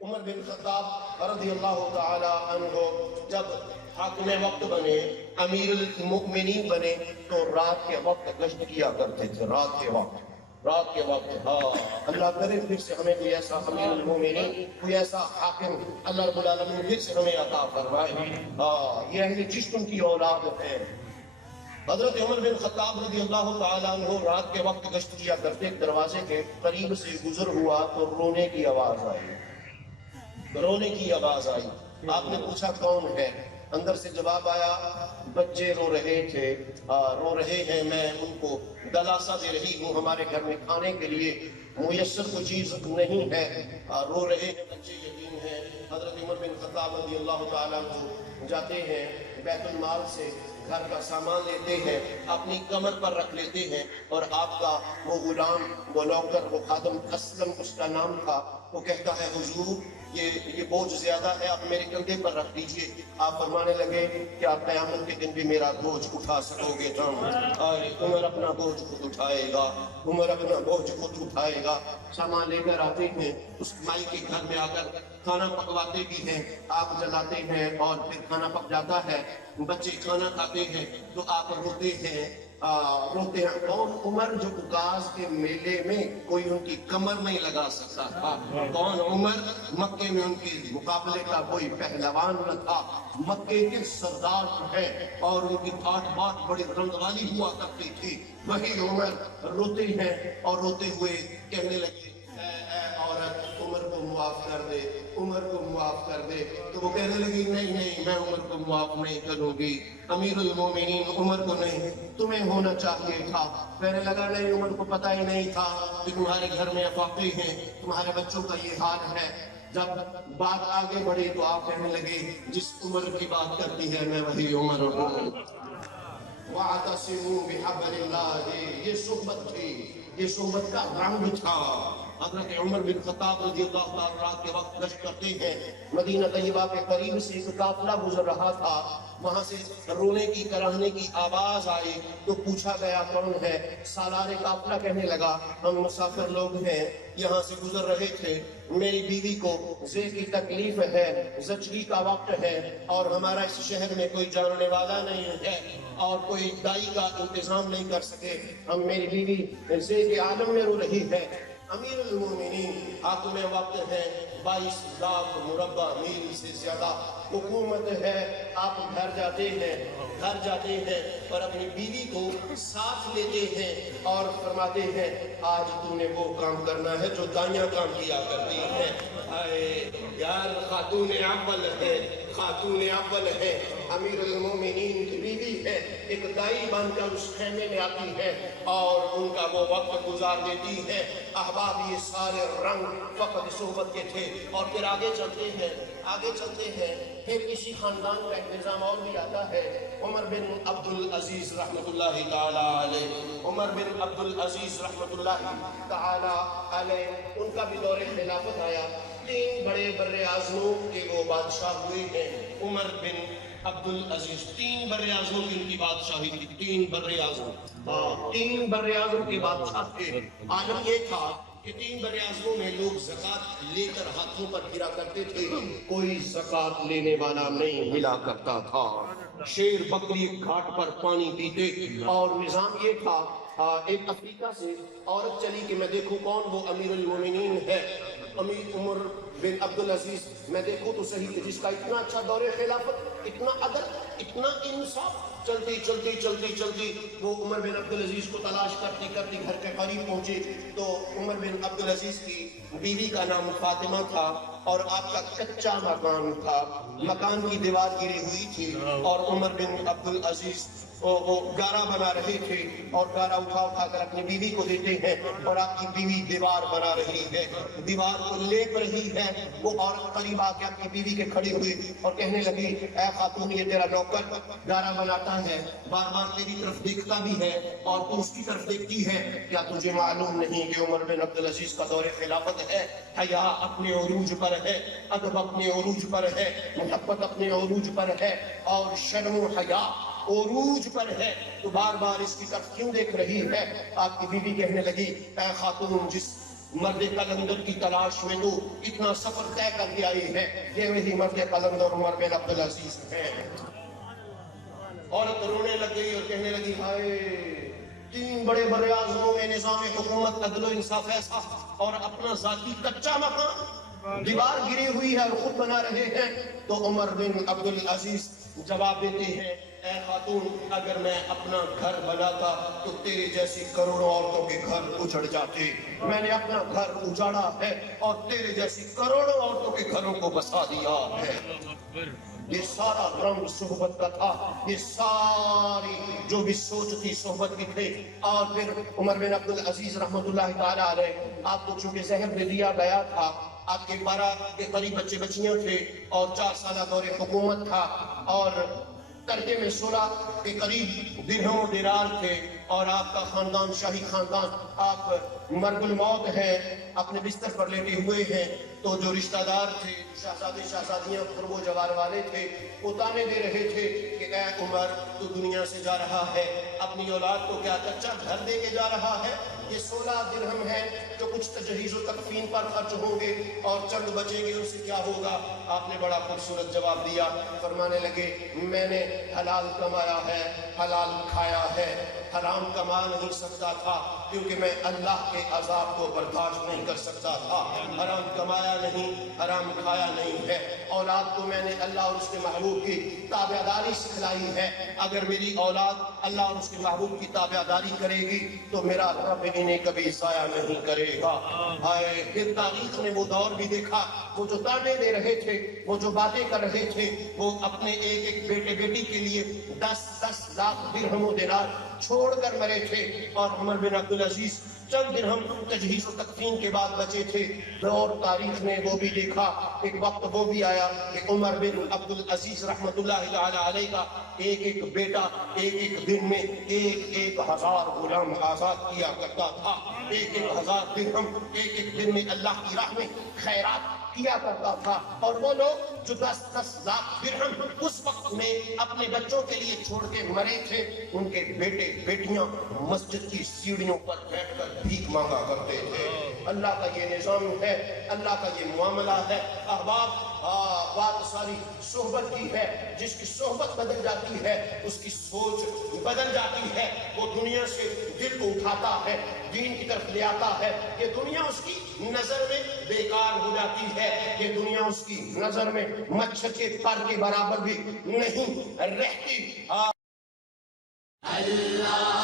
عمر بن خطاب رضی اللہ تعالی عنہ جب حاکم وقت بنے، امیر المؤمنین بنے، تو رات کے وقت گشت کیا کرتے تھے۔ رات کے وقت ہاں، اللہ کرے پھر سے ہمیں کوئی ایسا امیر المومنین، کوئی ایسا حاکم اللہ رب العالمین پھر سے ہمیں عطا فرمائے۔ ہاں، یہ اہل چشتم کی اولاد ہے۔ حضرت عمر بن خطاب رضی اللہ تعالیٰ عنہ رات کے وقت گشت کیا کرتے، ایک دروازے کے قریب سے گزر ہوا تو رونے کی آواز آئی۔ آپ نے پوچھا کون ہے؟ اندر سے جواب آیا، بچے رو رہے تھے، رو رہے ہیں، میں ان کو دلاسا دے رہی ہوں، ہمارے گھر میں کھانے کے لیے میسر کوئی چیز نہیں ہے، رو رہے ہیں بچے، یتیم ہیں۔ حضرت عمر بن خطاب رضی اللہ تعالیٰ عنہ جاتے ہیں، بیت المال سے گھر کا سامان لیتے ہیں، اپنی کمر پر رکھ لیتے ہیں، اور آپ کا وہ غلام، وہ نوکر، وہ خادم، اسلم اس کا نام تھا، وہ کہتا ہے حضور یہ بوجھ زیادہ ہے، آپ میرے کندھے پر رکھ دیجئے۔ آپ فرمانے لگے کہ آپ قیامت کے دن بھی میرا بوجھ اٹھا سکو گے تم؟ عمر اپنا بوجھ خود اٹھائے گا۔ سامان لے کر آتے ہیں، اس مائی کے گھر میں آ کر کھانا پکواتے بھی ہیں، آگ جلاتے ہیں، اور پھر کھانا پک جاتا ہے، بچے کھانا کھاتے ہیں تو آپ روتے ہیں۔ کون؟ عمر جو عکاظ کے میلے میں کوئی ان کی کمر نہیں لگا سکتا تھا۔ کون عمر؟ مکے میں ان کے مقابلے کا کوئی پہلوان نہ تھا، مکے کے سردار ہے، اور ان کی ٹھاٹ بات بڑی رنگ والی ہوا کرتی تھی۔ وہی عمر روتے ہیں، اور روتے ہوئے کہنے لگے اے عورت، عمر کو معاف کر دے۔ تو وہ کہنے لگی نہیں، میں عمر کو معاف نہیں کروں گی، امیر المومنین عمر کو نہیں، تمہیں ہونا چاہیے تھا۔ کہنے لگا نہیں، عمر کو پتہ ہی نہیں تھا کہ تمہارے گھر میں افاقے ہیں، تمہارے بچوں کا یہ حال ہے۔ جب بات آگے بڑھی تو آپ کہنے لگے جس عمر کی بات کرتی ہے میں وہی عمر ہوں۔ وَاعْتَصِمُوا بِحَبْلِ اللَّهِ، یہ صحبت تھی، یہ صحبت کا رنگ تھا۔ حضرت عمر بن خطاب رضی اللہ تعالیٰ رات کے وقت گشت کرتے ہیں، مدینہ طیبہ کے قریب سے ایک قافلہ گزر رہا تھا، وہاں سے رونے کی کراہنے کی آواز آئی تو پوچھا گیا کون ہے؟ سالار قافلہ کہنے لگا ہم مسافر لوگ ہیں، یہاں سے گزر رہے تھے، میری بیوی کو زے کی تکلیف ہے، زچگی کا وقت ہے، اور ہمارا اس شہر میں کوئی جاننے والا نہیں ہے، اور کوئی دائی کا انتظام نہیں کر سکے، ہم میری بیوی زے کے عالم میں رو رہی ہے۔ امیر المومنین حاکم وقت ہے، 22 لاکھ مربع میل سے زیادہ حکومت ہے، آپ گھر جاتے ہیں اور اپنی بیوی کو ساتھ لیتے ہیں اور فرماتے ہیں آج تو نے وہ کام کرنا ہے جو دائیاں کام کیا کرتی ہیں۔ یار خاتون اول ہے، امیر المومنین کی بیوی ہے، ایک دائی بن کر اس خیمے میں آتی ہے اور ان کا وہ وقت گزار دیتی ہے۔ احباب یہ سارے رنگ فقط صحبت کے تھے، اور پھر آگے چلتے ہیں، پھر اسی خاندان کا ایک نظام اور بھی آتا ہے۔ عمر بن عبدالعزیز رحمت اللہ تعالی علیہ، ان کا بھی دور خلافت آیا۔ 3 بڑے بر اعظموں کے وہ بادشاہ ہوئے ہیں، عمر بن عبدالعزیز، 3 بر اعظموں کی ان کی بادشاہی تھی، 3 بر اعظم کے بادشاہ تھے۔ عالم یہ تھا کہ 3 بر اعظموں میں لوگ زکوٰۃ لے کر ہاتھوں پر پھرا کرتے تھے، کوئی زکوٰۃ لینے والا نہیں ملا کرتا تھا۔ شیر بکری گھاٹ پر پانی پیتے، اور نظام یہ تھا، ایک افریقہ سے عورت چلی کہ میں دیکھوں کون وہ امیر المومنین ہے، امیر عمر بن عبدالعزیز، میں دیکھوں تو صحیح کہ جس کا اتنا اچھا دور خلافت، اتنا عدل، اتنا انصاف۔ چلتی وہ عمر بن عبدالعزیز کو تلاش کرتی گھر کے قریب پہنچے تو عمر بن عبدالعزیز کی بیوی کا نام فاطمہ تھا، اور آپ کا کچا مکان تھا، مکان کی دیوار گری ہوئی تھی، اور عمر بن عبدالعزیز وہ گارا بنا رہے تھے، اور گارا اٹھا کر اپنی بیوی کو دیتے ہیں، اور آپ کی بیوی دیوار بنا رہی ہے، دیوار کو لیپ رہی ہے۔ وہ عورت قریب آ کے اپنی بیوی کے کھڑی ہوئی اور کہنے لگی اے خاتون، یہ تیرا نوکر گارا بناتا ہے، بار بار تیری طرف دیکھتا بھی ہے اور تو اس کی طرف دیکھتی ہے، کیا تجھے معلوم نہیں کہ عمر بن عبدالعزیز کا دور خلافت ہے؟ حیا اپنے عروج پر ہے، ادب اپنے عروج پر ہے، محبت اپنے عروج پر ہے، اور شرم و حیا عروج پر ہے، تو بار بار اس کی طرف کیوں دیکھ رہی ہے؟ آپ کی بیوی کہنے لگی اے خاتون، جس مرد قلندر کی تلاش میں تو اتنا سفر طے کر کے آئی ہے، یہ وہی مرد قلندر عمر بن عبدالعزیز ہیں۔ عورت رونے لگ گئی اور کہنے لگی ہائے، 3 بڑے بر اعظموں میں نظام حکومت عدل و انصاف ایسا اور اپنا ذاتی کچا مکان، دیوار گری ہوئی ہے اور خود بنا رہے ہیں۔ تو عمر بن عبدالعزیز جواب دیتے ہیں، اے خاتون، اگر میں اپنا گھر بناتا تو تیرے جیسی کروڑوں عورتوں کے گھر اجڑ جاتے، میں نے اپنا گھر اجاڑا ہے اور تیرے جیسی کروڑوں عورتوں کے گھروں کو بسا دیا ہے۔ یہ سارا رنگ صحبت کا تھا، یہ ساری جو بھی سوچ تھی صحبت کی تھی۔ اور پھر عمر بن عبدالعزیز رحمت اللہ تعالیٰ علیہ، آپ کو چونکہ زہر دے دیا گیا تھا، آپ کے 12 کے قریب بچے بچیاں تھے اور 4 سالہ دور حکومت تھا، اور ترکے میں 16 کے قریب درہم و دینار تھے، اور آپ کا خاندان شاہی خاندان، آپ مرگ الموت ہیں، اپنے بستر پر لیٹے ہوئے ہیں۔ تو جو رشتہ دار تھے، شہزادے شہزادیاں قرب و جوار والے تھے، وہ تانے دے رہے تھے کہ اے عمر، تو دنیا سے جا رہا ہے، اپنی اولاد کو کیا کچا گھر دے کے جا رہا ہے؟ یہ 16 درہم ہیں جو کچھ تجہیز و تکفین پر خرچ ہوں گے اور چند بچیں گے، اس سے کیا ہوگا؟ آپ نے بڑا خوبصورت جواب دیا، فرمانے لگے میں نے حلال کمایا ہے، حلال کھایا ہے، حرام کما نہیں سکتا تھا کیونکہ میں اللہ کے عذاب کو برداشت نہیں کر سکتا تھا۔ حرام کمایا نہیں، حرام کھایا نہیں ہے۔ اولاد کو میں نے اللہ اور اس کے محبوب کی تابعداری سکھلائی ہے، اگر میری اولاد اللہ اور اس کے محبوب کی تابعداری کرے گی تو میرا رب انہیں کبھی ضائع نہیں کرے گا۔ پھر تاریخ نے وہ دور بھی دیکھا، وہ جو تانے دے رہے تھے، وہ جو باتیں کر رہے تھے، وہ اپنے ایک ایک بیٹے بیٹی کے لیے 10 لاکھ درہم و دینار چھوڑ کر مرے تھے، اور عمر بن عبدالعزیز چند درہم تجہیز و تکفین کے بعد بچے تھے۔ اور تاریخ نے وہ بھی دیکھا، ایک وقت وہ بھی آیا کہ عمر بن عبدالعزیز رحمت اللہ علیہ کا ایک ایک بیٹا ایک ایک دن میں 1000 غلام آزاد کیا کرتا تھا، 1000 درہم ایک ایک دن میں اللہ کی راہ میں خیرات کیا کرتا تھا۔ اور وہ لوگ جو 10 لاکھ درہم اس وقت میں اپنے بچوں کے لیے چھوڑ کے مرے تھے، ان کے بیٹے بیٹیاں مسجد کی سیڑھیوں پر بیٹھ کر بھیک مانگا کرتے تھے۔ اللہ کا یہ نظام ہے، اللہ کا یہ معاملہ ہے۔ احباب، بات ساری صحبت کی ہے، جس کی صحبت بدل جاتی ہے اس کی سوچ بدل جاتی ہے، وہ دنیا سے دل کو اٹھاتا ہے، دین کی طرف لے آتا ہے۔ یہ دنیا اس کی نظر میں بیکار ہو جاتی ہے، یہ دنیا اس کی نظر میں مچھر کے پر کے برابر بھی نہیں رہتی۔ اللہ